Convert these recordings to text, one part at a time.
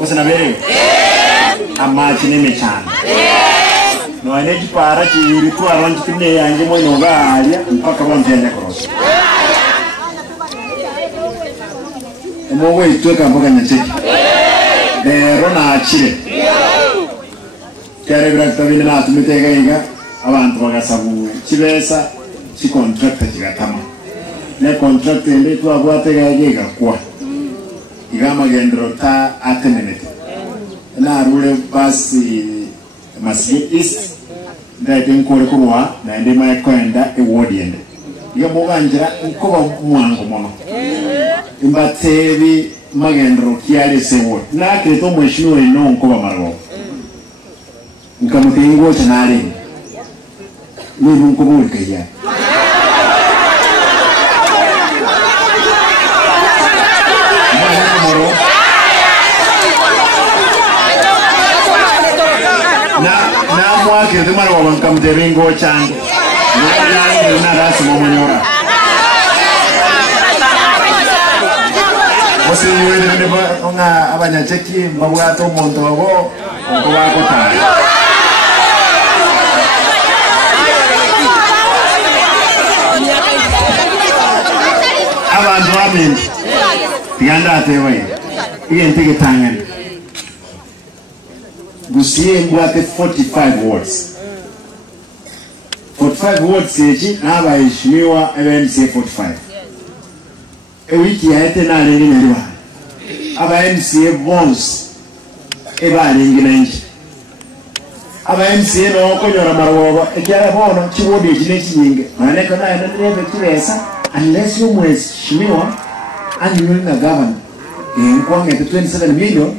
Osana bere. Amachi nemechana. No aneji para chiri tu aranji kine yange mo inoga alia mpaka wanjenya korosi. Mwowe itweka mboga nyacheki. Rona achire. Kare braktabine na tumitega inga abantu bagasabu kibesa ki contract kigatama. Ne contract ende tu abwatega giga kwa. Igama gendro ta atenenete. Na rule basi Masjid East ndade nkore kuwa na ndima yakwenda ewodi ende. Iyo mubanjira nkoba mwango mono. Imbatebi magendro kiale sewo. Na kreto mweshino eno nkoba marwo. Nkamutengo chanale. Ni nkoba ulikeya. Na mwake tumara wabankamuteringo change. Na rasu monyora. Wasi niwede nga abanyacheki mbabwato monto wabo okobako tani. Abantu amin. Tianda atewe. Iye ntike tangani. Gusiye mbwate 45 words. 45 words yechi naba ishimiwa MCA 45. Ewiki ya ete na rengi nyariwa. Aba MCA bonds eba rengi na nchi. Aba MCA no konyora marwoba ekyara bono chiwodi echineki nyinge. Maneko na nebe kibesa unless you mwezi shimiwa annual na governor. Nkwange 27 million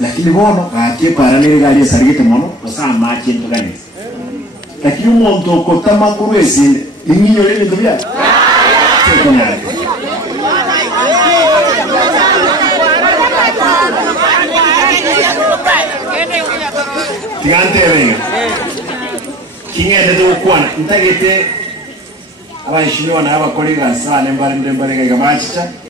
lakini bono ake paralele gali sarigete mono osa machi ntuganese. Lakini umuntu okotama kurwesinde ingiyo lele ndobya. Tigante venga. Kingende do kwana ntagete abashimiwa na abakolega sana mbare ndembare ga bachicha.